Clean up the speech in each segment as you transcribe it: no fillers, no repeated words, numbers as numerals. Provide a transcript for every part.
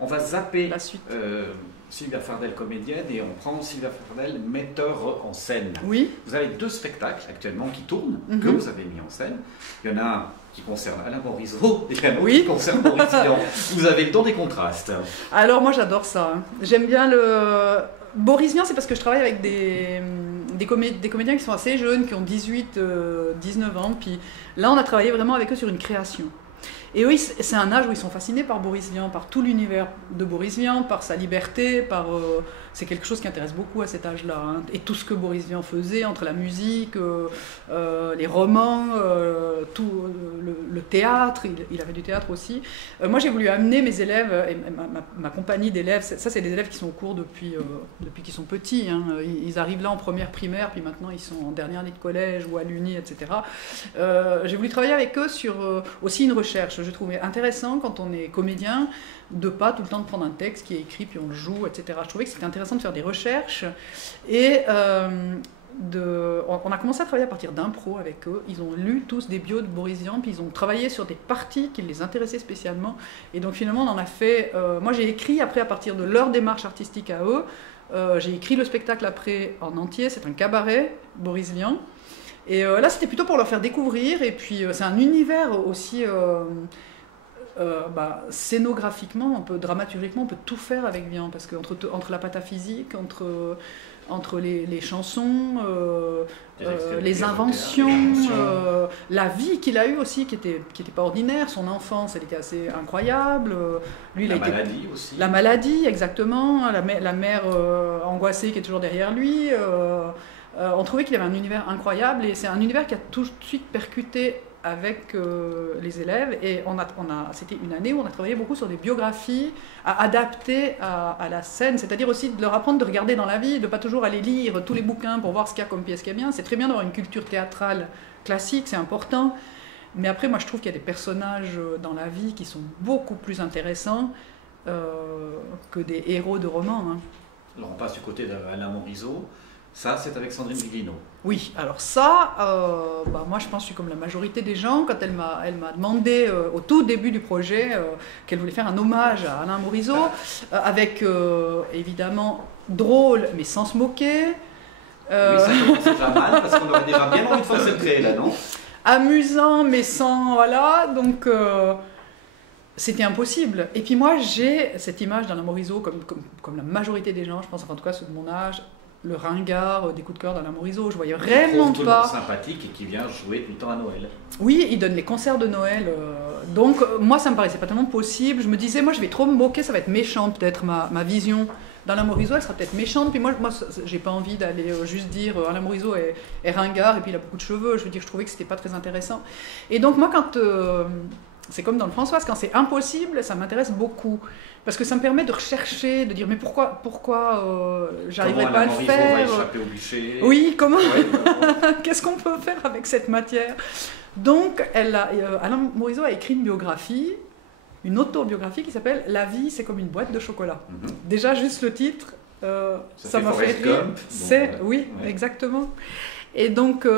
On va zapper la suite. Sylvia Fardel, comédienne, et on prend Sylvia Fardel, metteur en scène. Oui. Vous avez 2 spectacles actuellement qui tournent, que vous avez mis en scène. Il y en a un qui concerne Alain Morisot et un autre qui concerne Boris Vian. Vous avez le don des contrastes. Alors moi j'adore ça. J'aime bien le... Boris Vian, c'est parce que je travaille avec des comédiens qui sont assez jeunes, qui ont 18, 19 ans. Puis là on a travaillé vraiment avec eux sur une création. Et oui, c'est un âge où ils sont fascinés par Boris Vian, par tout l'univers de Boris Vian, par sa liberté, c'est quelque chose qui intéresse beaucoup à cet âge-là. Hein. Et tout ce que Boris Vian faisait, entre la musique, les romans, tout le théâtre, il avait du théâtre aussi. Moi, j'ai voulu amener mes élèves, et ma compagnie d'élèves, ça c'est des élèves qui sont au cours depuis qu'ils sont petits. Hein. Ils arrivent là en première primaire, puis maintenant ils sont en dernière année de collège ou à l'uni, etc. J'ai voulu travailler avec eux sur aussi une recherche. Je trouvais intéressant quand on est comédien de pas tout le temps de prendre un texte qui est écrit puis on le joue, etc. Je trouvais que c'était intéressant de faire des recherches et on a commencé à travailler à partir d'impro avec eux. Ils ont lu tous des bios de Boris Vian puis ils ont travaillé sur des parties qui les intéressaient spécialement et donc finalement on en a fait... moi j'ai écrit après à partir de leur démarche artistique à eux. J'ai écrit le spectacle après en entier, c'est un cabaret, Boris Vian. Et là, c'était plutôt pour leur faire découvrir. Et puis, c'est un univers aussi scénographiquement, dramaturgiquement, on peut tout faire avec Vian. Parce qu'entre la pataphysique, entre les chansons, les inventions, la vie qu'il a eue aussi, qui était pas ordinaire. Son enfance, elle était assez incroyable. Lui, la maladie aussi. La maladie, exactement. La mère angoissée qui est toujours derrière lui. On trouvait qu'il avait un univers incroyable et c'est un univers qui a tout de suite percuté avec les élèves et c'était une année où on a travaillé beaucoup sur des biographies à adapter à la scène, c'est-à-dire aussi de leur apprendre de regarder dans la vie, de ne pas toujours aller lire tous les bouquins pour voir ce qu'il y a comme pièce qui est bien. C'est très bien d'avoir une culture théâtrale classique, c'est important, mais après moi je trouve qu'il y a des personnages dans la vie qui sont beaucoup plus intéressants que des héros de romans. Hein. Alors on passe du côté d'Alain Morisot. Ça, c'est avec Sandrine Viglino. Oui, alors ça, moi je pense que je suis comme la majorité des gens, quand elle m'a demandé au tout début du projet qu'elle voulait faire un hommage à Alain Morisot, avec évidemment drôle mais sans se moquer. Oui, ça commence déjà mal, parce qu'on aurait déjà bien envie de concentrer là, non? Amusant mais sans... Voilà, donc... c'était impossible. Et puis moi, j'ai cette image d'Alain Morisot, comme la majorité des gens, je pense, enfin, en tout cas ceux de mon âge, le ringard des coups de cœur d'Alain Morisot. Je voyais vraiment tout pas... le monde sympathique et qui vient jouer tout le temps à Noël. Oui, il donne les concerts de Noël. Donc, moi, ça me paraissait pas tellement possible. Je me disais, moi, je vais trop me moquer, ça va être méchant, peut-être, ma vision d'Alain Morisot, elle sera peut-être méchante. Puis moi j'ai pas envie d'aller juste dire Alain Morisot est ringard et puis il a beaucoup de cheveux. Je veux dire, je trouvais que c'était pas très intéressant. Et donc, moi, quand... c'est comme dans le Françoise, quand c'est impossible, ça m'intéresse beaucoup. Parce que ça me permet de rechercher, de dire mais pourquoi j'arriverai pas à le faire. Va échapper au bûcher. Oui, comment qu'est-ce qu'on peut faire avec cette matière? Donc, Alain Morisot a écrit une biographie, une autobiographie qui s'appelle « La vie, c'est comme une boîte de chocolat ». Déjà, juste le titre, ça m'a fait rire. Oui, ouais. Exactement. Et donc,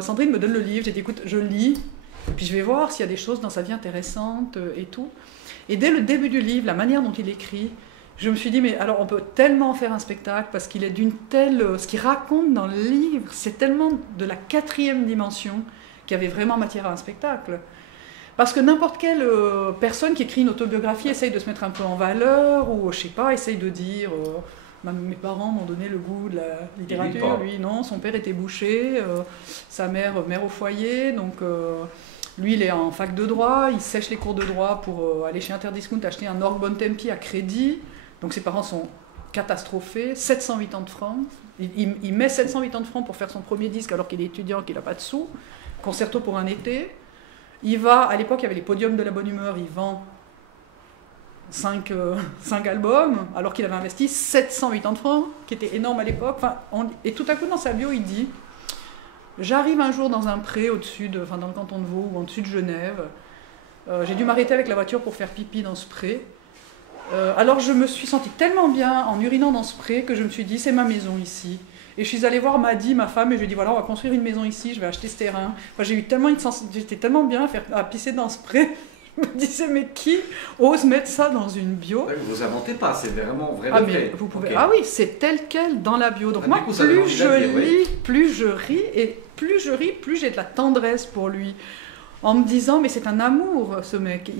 Sandrine me donne le livre, j'ai dit « Écoute, je lis ». Puis je vais voir s'il y a des choses dans sa vie intéressantes et tout. Et dès le début du livre, la manière dont il écrit, je me suis dit, mais alors on peut tellement faire un spectacle parce qu'il est d'une telle... Ce qu'il raconte dans le livre, c'est tellement de la 4e dimension qu'il y avait vraiment matière à un spectacle. Parce que n'importe quelle personne qui écrit une autobiographie essaye de se mettre un peu en valeur ou, je sais pas, essaye de dire... mes parents m'ont donné le goût de la littérature, lui non, son père était boucher, sa mère au foyer, donc... Lui, il est en fac de droit, il sèche les cours de droit pour aller chez Interdiscount acheter un orgue Bontempi à crédit. Donc ses parents sont catastrophés, 780 francs. Il met 780 francs pour faire son premier disque alors qu'il est étudiant, qu'il n'a pas de sous. Concerto pour un été. Il va, à l'époque, il y avait les podiums de la bonne humeur, il vend 5 albums, alors qu'il avait investi 780 francs, qui était énorme à l'époque. Et tout à coup, dans sa bio, il dit... J'arrive un jour dans un pré dans le canton de Vaud ou au-dessus de Genève. J'ai dû m'arrêter avec la voiture pour faire pipi dans ce pré. Alors je me suis sentie tellement bien en urinant dans ce pré que je me suis dit c'est ma maison ici. Et je suis allée voir Maddy, ma femme, et je lui ai dit voilà, on va construire une maison ici, je vais acheter ce terrain. Enfin, j'étais tellement bien à pisser dans ce pré. Je me disais, mais qui ose mettre ça dans une bio? Vous inventez pas, c'est vraiment vrai. Ah, mais vous pouvez... Okay. Ah oui, c'est tel quel dans la bio. Donc moi, coup, plus je lis, plus je ris, et plus je ris, plus j'ai de la tendresse pour lui. En me disant, mais c'est un amour, ce mec.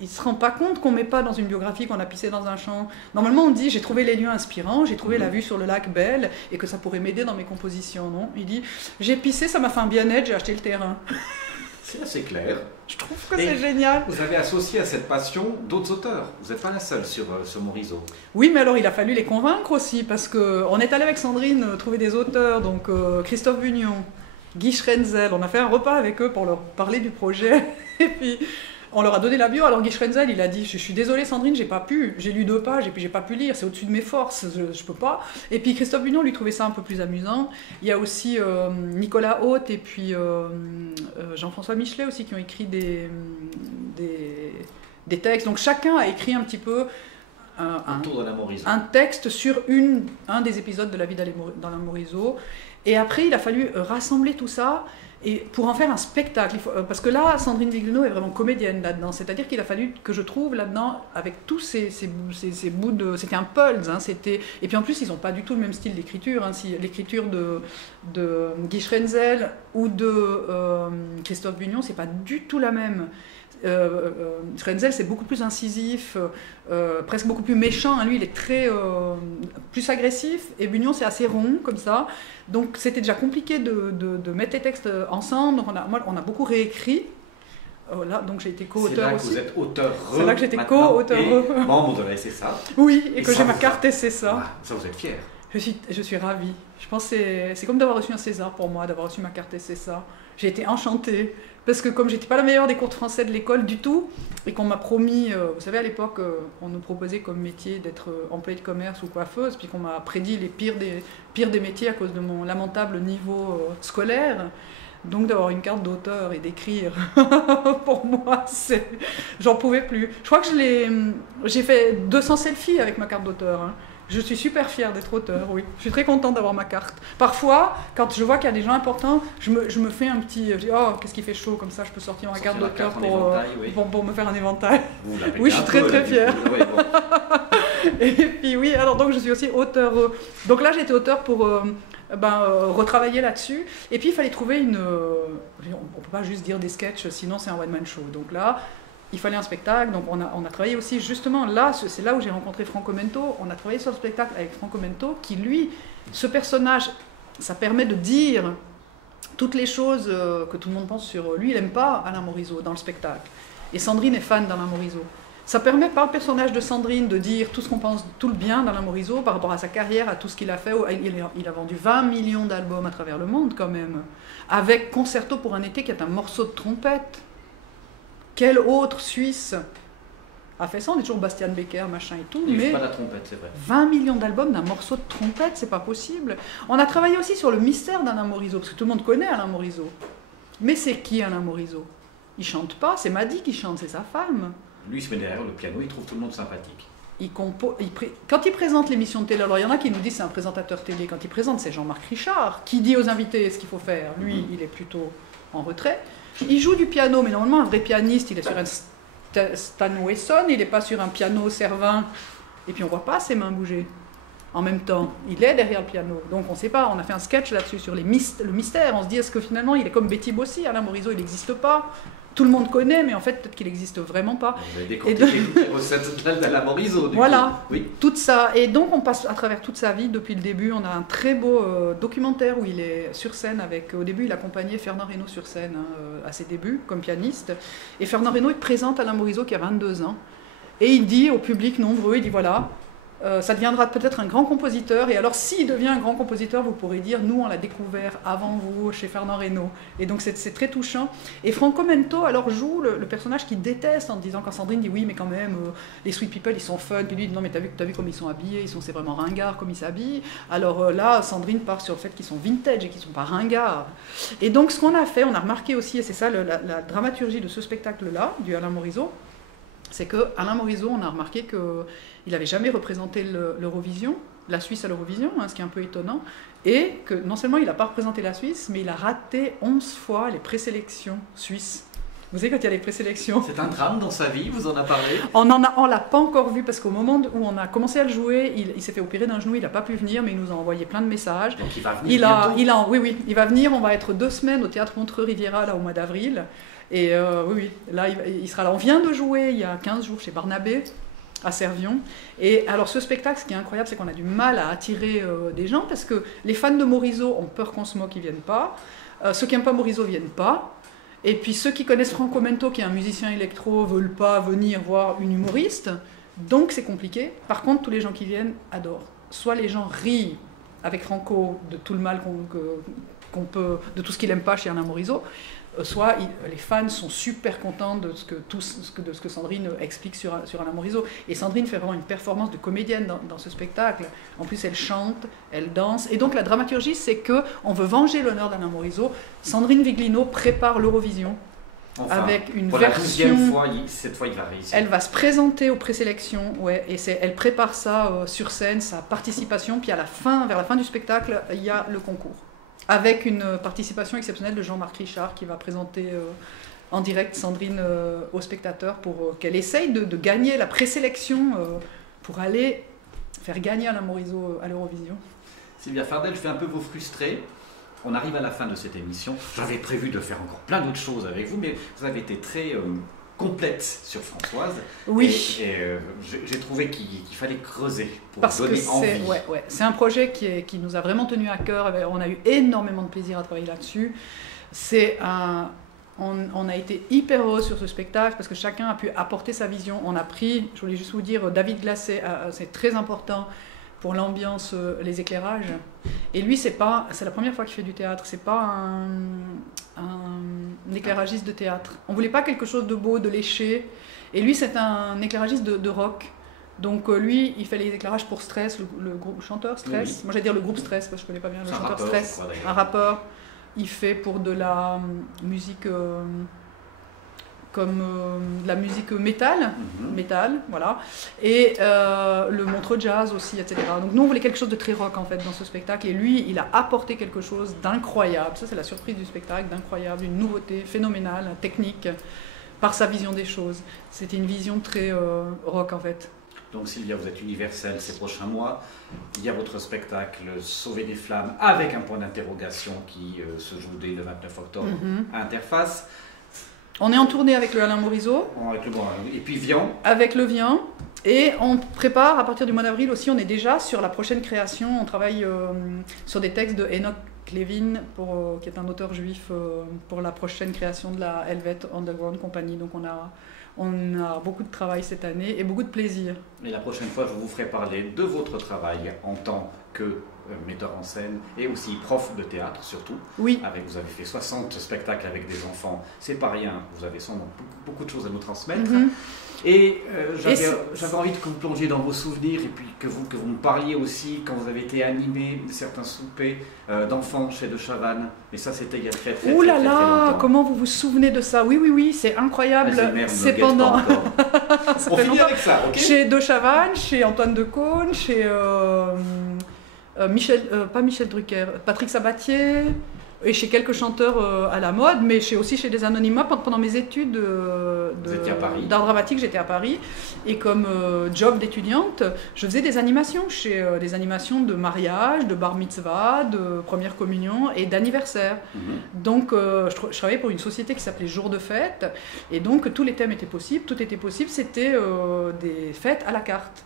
Il se rend pas compte qu'on met pas dans une biographie qu'on a pissé dans un champ. Normalement, on dit, j'ai trouvé les lieux inspirants, j'ai trouvé la vue sur le lac belle, et que ça pourrait m'aider dans mes compositions, non? Il dit, j'ai pissé, ça m'a fait un bien-être, j'ai acheté le terrain. C'est assez clair. Je trouve que c'est génial. Vous avez associé à cette passion d'autres auteurs. Vous n'êtes pas la seule sur Morisot. Oui, mais alors il a fallu les convaincre aussi, parce qu'on est allé avec Sandrine trouver des auteurs, donc Christophe Bugnon, Guy Schrenzel, on a fait un repas avec eux pour leur parler du projet, et puis on leur a donné la bio. Alors Guy Schrenzel, il a dit, je suis désolé Sandrine, j'ai pas pu, j'ai lu 2 pages et puis j'ai pas pu lire, c'est au-dessus de mes forces, je peux pas. Et puis Christophe Bugnon lui trouvait ça un peu plus amusant. Il y a aussi Nicolas Haute et puis Jean-François Michelet aussi qui ont écrit des textes. Donc chacun a écrit un petit peu un texte sur un des épisodes de la vie d'Alain Morisot. Et après, il a fallu rassembler tout ça et pour en faire un spectacle. Parce que là, Sandrine Vigluno est vraiment comédienne là-dedans. C'est-à-dire qu'il a fallu que je trouve là-dedans, avec tous ces bouts de... C'était un pulse, hein, et puis en plus, ils n'ont pas du tout le même style d'écriture. Hein. L'écriture de Guy Schrenzel ou de Christophe Bugnon, c'est pas du tout la même. Schrenzel, c'est beaucoup plus incisif, presque beaucoup plus méchant. Hein. Lui, il est très plus agressif, et Bugnon, c'est assez rond, comme ça. Donc, c'était déjà compliqué de mettre les textes ensemble. Donc, on a beaucoup réécrit. Là, donc, j'ai été co-auteur aussi. C'est là que vous êtes auteur. C'est là que j'étais co-auteur. Membre de la SSA. Oui, et que j'ai ma carte SSA. Ça, vous êtes fier. Je suis ravie. Je pense que c'est comme d'avoir reçu un César pour moi, d'avoir reçu ma carte SSA. J'ai été enchantée. Parce que comme j'étais pas la meilleure des cours de français de l'école du tout, et qu'on m'a promis, vous savez à l'époque, on nous proposait comme métier d'être employé de commerce ou coiffeuse, puis qu'on m'a prédit les pires des métiers à cause de mon lamentable niveau scolaire. Donc d'avoir une carte d'auteur et d'écrire, pour moi, j'en pouvais plus. Je crois que j'ai fait 200 selfies avec ma carte d'auteur. Hein. Je suis super fière d'être auteur, oui. Je suis très contente d'avoir ma carte. Parfois, quand je vois qu'il y a des gens importants, je me fais un petit... Je dis, oh, qu'est-ce qu'il fait chaud, comme ça je peux sortir ma carte d'auteur pour me faire un éventail. Oui, je suis très très fière. Ouais, bon. Et puis oui, alors donc je suis aussi auteur. Donc là, j'étais auteur pour retravailler là-dessus. Et puis il fallait trouver on ne peut pas juste dire des sketchs, sinon c'est un one-man show. Donc là... Il fallait un spectacle, donc on a travaillé aussi justement là, c'est là où j'ai rencontré Franco Mento, on a travaillé sur le spectacle avec Franco Mento, qui lui, ce personnage, ça permet de dire toutes les choses que tout le monde pense sur lui. Il n'aime pas Alain Morisot dans le spectacle, et Sandrine est fan d'Alain Morisot. Ça permet par le personnage de Sandrine de dire tout ce qu'on pense, tout le bien d'Alain Morisot par rapport à sa carrière, à tout ce qu'il a fait. Il a vendu 20 millions d'albums à travers le monde quand même, avec Concerto pour un été qui est un morceau de trompette. Quel autre Suisse a fait ça? On est toujours Bastian Becker, machin et tout, mais pas la trompette, c'est vrai. 20 millions d'albums d'un morceau de trompette, c'est pas possible. On a travaillé aussi sur le mystère d'Alain Morisot, parce que tout le monde connaît Alain Morisot. Mais c'est qui Alain Morisot? Il chante pas, c'est Maddy qui chante, c'est sa femme. Lui, il se met derrière le piano, il trouve tout le monde sympathique. Quand il présente l'émission de télé, alors il y en a qui nous disent c'est un présentateur télé, quand il présente c'est Jean-Marc Richard, qui dit aux invités ce qu'il faut faire. Lui, il est plutôt en retrait. Il joue du piano, mais normalement, un vrai pianiste, il est sur un Stan Wesson, il n'est pas sur un piano Servin. Et puis, on ne voit pas ses mains bouger en même temps. Il est derrière le piano. Donc, on ne sait pas. On a fait un sketch là-dessus, sur le mystère. On se dit, est-ce que finalement, il est comme Betty Bossy, Alain Morisot, il n'existe pas? Tout le monde connaît, mais en fait, peut-être qu'il n'existe vraiment pas. Vous avez décortiqué toutes les recettes d'Alain Morisot. Voilà, oui. Tout ça. Et donc, on passe à travers toute sa vie depuis le début. On a un très beau documentaire où il est sur scène avec... Au début, il accompagnait Fernand Reynaud sur scène à ses débuts, comme pianiste. Et Fernand Reynaud, il présente Alain Morisot qui a 22 ans. Et il dit au public nombreux, il dit voilà... ça deviendra peut-être un grand compositeur, et alors s'il devient un grand compositeur, vous pourrez dire, nous on l'a découvert avant vous, chez Fernand Reynaud. Et donc c'est très touchant. Et Franco Mento alors joue le personnage qu'il déteste, en disant, quand Sandrine dit oui mais quand même, les Sweet People ils sont fun, puis lui dit non mais t'as vu comme ils sont habillés, c'est vraiment ringard comme ils s'habillent. Alors là, Sandrine part sur le fait qu'ils sont vintage et qu'ils sont pas ringards. Et donc ce qu'on a fait, on a remarqué aussi, et c'est ça la dramaturgie de ce spectacle-là, du Alain Morisot, c'est qu'Alain Morisot, on a remarqué qu'il n'avait jamais représenté l'Eurovision, la Suisse à l'Eurovision, hein, ce qui est un peu étonnant, et que non seulement il n'a pas représenté la Suisse, mais il a raté 11 fois les présélections suisses. Vous savez, quand il y a les présélections. C'est un drame dans sa vie, vous en avez parlé? On l'a pas encore vu parce qu'au moment où on a commencé à le jouer, il s'est fait opérer d'un genou, il n'a pas pu venir, mais il nous a envoyé plein de messages. Donc il va venir oui, il va venir, on va être 2 semaines au Théâtre Montreux-Riviera là, au mois d'avril. Et oui, là il sera là. On vient de jouer il y a 15 jours chez Barnabé, à Servion. Et alors ce spectacle, ce qui est incroyable, c'est qu'on a du mal à attirer des gens parce que les fans de Morisot ont peur qu'on se moque, ils ne viennent pas. Ceux qui n'aiment pas Morisot ne viennent pas. Et puis ceux qui connaissent Franco Mento, qui est un musicien électro, ne veulent pas venir voir une humoriste. Donc c'est compliqué. Par contre, tous les gens qui viennent adorent. Soit les gens rient avec Franco de tout le mal qu'on peut, de tout ce qu'il n'aime pas chez Alain Morisot, soit les fans sont super contents de ce que Sandrine explique sur Alain Morisot. Et Sandrine fait vraiment une performance de comédienne dans ce spectacle. En plus, elle chante, elle danse. Et donc la dramaturgie, c'est qu'on veut venger l'honneur d'Alain Morisot. Sandrine Viglino prépare l'Eurovision. Enfin, avec une version. La 12e fois, cette fois, il va réussir. Elle va se présenter aux présélections, ouais, et elle prépare ça sur scène, sa participation. Puis vers la fin du spectacle, il y a le concours. Avec une participation exceptionnelle de Jean-Marc Richard qui va présenter en direct Sandrine aux spectateurs pour qu'elle essaye de gagner la présélection pour aller faire gagner Alain Morisot à l'Eurovision. Sylvia Fardel, je fais un peu vous frustrer. On arrive à la fin de cette émission. J'avais prévu de faire encore plein d'autres choses avec vous, mais vous avez été très complète sur Françoise. Oui. Et j'ai trouvé qu'il fallait creuser pour parce donner que envie. C'est un projet qui nous a vraiment tenu à cœur. On a eu énormément de plaisir à travailler là-dessus. On a été hyper heureux sur ce spectacle parce que chacun a pu apporter sa vision. On a pris, je voulais juste vous dire, David Glacé, c'est très important pour l'ambiance, les éclairages. Et lui, c'est la première fois qu'il fait du théâtre. C'est pas un éclairagiste de théâtre. On voulait pas quelque chose de beau, de léché. Et lui, c'est un éclairagiste de rock. Donc lui, il fait les éclairages pour Stress, le groupe chanteur Stress. Oui. Moi, j'allais dire le groupe Stress parce que je connais pas bien le chanteur Stress. Un rappeur. Il fait pour de la musique comme la musique métal, voilà, et le Montreux Jazz aussi, etc. Donc nous, on voulait quelque chose de très rock en fait dans ce spectacle, et lui, il a apporté quelque chose d'incroyable. Ça, c'est la surprise du spectacle, d'incroyable, une nouveauté phénoménale, technique, par sa vision des choses. C'était une vision très rock en fait. Donc Sylvia, vous êtes universelle ces prochains mois. Il y a votre spectacle Sauver des flammes avec un point d'interrogation qui se joue dès le 29 octobre à Interface. On est en tournée avec le Alain Morisot. Et puis Vian. Avec le Vian. Et on prépare, à partir du mois d'avril aussi, on est déjà sur la prochaine création. On travaille sur des textes de Enoch Levin, qui est un auteur juif, pour la prochaine création de la Helvet Underground Company. Donc on a beaucoup de travail cette année et beaucoup de plaisir. Et la prochaine fois, je vous ferai parler de votre travail en tant que metteur en scène et aussi prof de théâtre surtout. Oui. Vous avez fait 60 spectacles avec des enfants, c'est pas rien, vous avez sans doute beaucoup de choses à nous transmettre. Et j'avais envie que vous plongiez dans vos souvenirs et puis que vous me parliez aussi quand vous avez été animé certains soupers d'enfants chez De Chavannes. Mais ça, c'était il y a très longtemps. Comment vous vous souvenez de ça? Oui, c'est incroyable. C'est pendant... On finit avec ça, ok? Chez De Chavannes, chez Antoine Decaune, chez... pas Michel Drucker, Patrick Sabatier, et chez quelques chanteurs à la mode, mais aussi chez des anonymats. Pendant mes études d'art dramatique, j'étais à Paris, et comme job d'étudiante, je faisais des animations, des animations de mariage, de bar mitzvah, de première communion et d'anniversaire. Donc je travaillais pour une société qui s'appelait Jour de fête, et donc tous les thèmes étaient possibles, tout était possible, c'était des fêtes à la carte.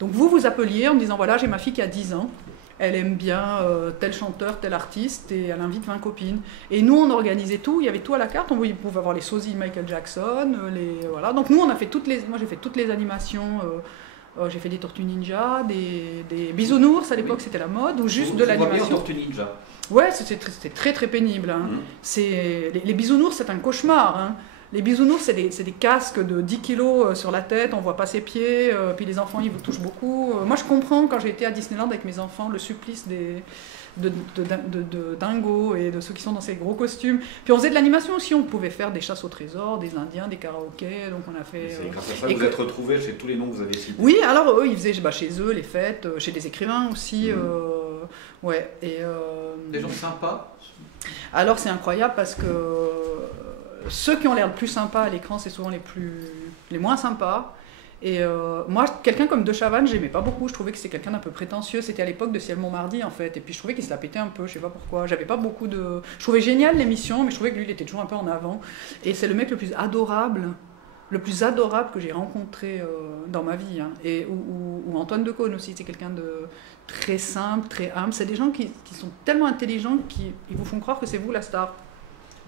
Donc vous appeliez en me disant, voilà, j'ai ma fille qui a 10 ans, elle aime bien tel chanteur, tel artiste, et elle invite 20 copines. Et nous, on organisait tout, il y avait tout à la carte, on pouvait avoir les sosies de Michael Jackson, voilà. Donc nous, moi j'ai fait toutes les animations, j'ai fait des Tortues Ninja, des Bisounours, à l'époque c'était la mode, ou juste de l'animation. Tortues Ninja. Ouais, c'était très très pénible. Hein. Les Bisounours, c'est un cauchemar. Hein. Les bisounours, c'est des casques de 10 kilos sur la tête, on voit pas ses pieds, puis les enfants, ils vous touchent beaucoup. Moi, je comprends, quand j'ai été à Disneyland avec mes enfants, le supplice de Dingo et de ceux qui sont dans ces gros costumes. Puis on faisait de l'animation aussi, on pouvait faire des chasses au trésor, des Indiens, des karaokés, donc on a fait... C'est grâce à ça que vous êtes retrouvés chez tous les noms que vous avez cités. Oui, alors eux, ils faisaient chez eux les fêtes, chez des écrivains aussi, ouais. Des gens sympas. Alors c'est incroyable parce que... ceux qui ont l'air le plus sympas à l'écran, c'est souvent les moins sympas. Et moi, quelqu'un comme De Chavannes, j'aimais pas beaucoup. Je trouvais que c'était quelqu'un d'un peu prétentieux. C'était à l'époque de Ciel Montmardi, en fait. Et puis je trouvais qu'il se la pétait un peu. Je sais pas pourquoi. J'avais pas beaucoup de. Je trouvais génial l'émission, mais je trouvais que lui, il était toujours un peu en avant. Et c'est le mec le plus adorable que j'ai rencontré dans ma vie. Hein. Et ou Antoine Decaune aussi. C'est quelqu'un de très simple, très humble. C'est des gens qui sont tellement intelligents qu'ils vous font croire que c'est vous la star.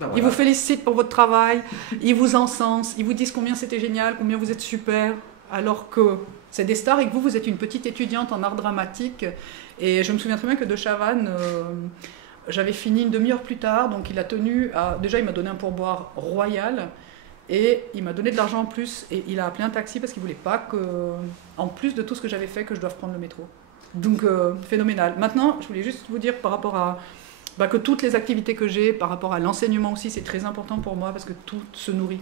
Ben voilà. Ils vous félicitent pour votre travail. Ils vous encensent. Ils vous disent combien c'était génial, combien vous êtes super. Alors que c'est des stars et que vous êtes une petite étudiante en art dramatique. Et je me souviens très bien que De Chavannes, j'avais fini une demi-heure plus tard, donc il a tenu à... Déjà, il m'a donné un pourboire royal et il m'a donné de l'argent en plus. Et il a appelé un taxi parce qu'il ne voulait pas que, en plus de tout ce que j'avais fait, que je doive prendre le métro. Donc, phénoménal. Maintenant, je voulais juste vous dire par rapport à... que toutes les activités que j'ai, par rapport à l'enseignement aussi, c'est très important pour moi parce que tout se nourrit.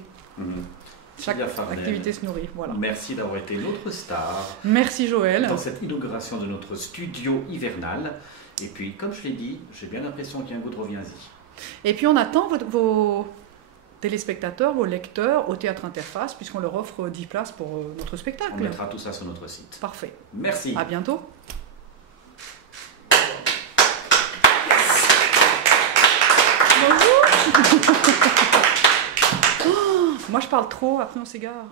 Chaque activité se nourrit, voilà. Merci d'avoir été notre star. Merci Joël. Dans cette inauguration de notre studio hivernal. Et puis, comme je l'ai dit, j'ai bien l'impression qu'il y a un goût de reviens-y. Et puis on attend vos téléspectateurs, vos lecteurs au Théâtre Interface, puisqu'on leur offre 10 places pour notre spectacle. On mettra tout ça sur notre site. Parfait. Merci. À bientôt. Bonjour. Moi je parle trop, après on s'égare.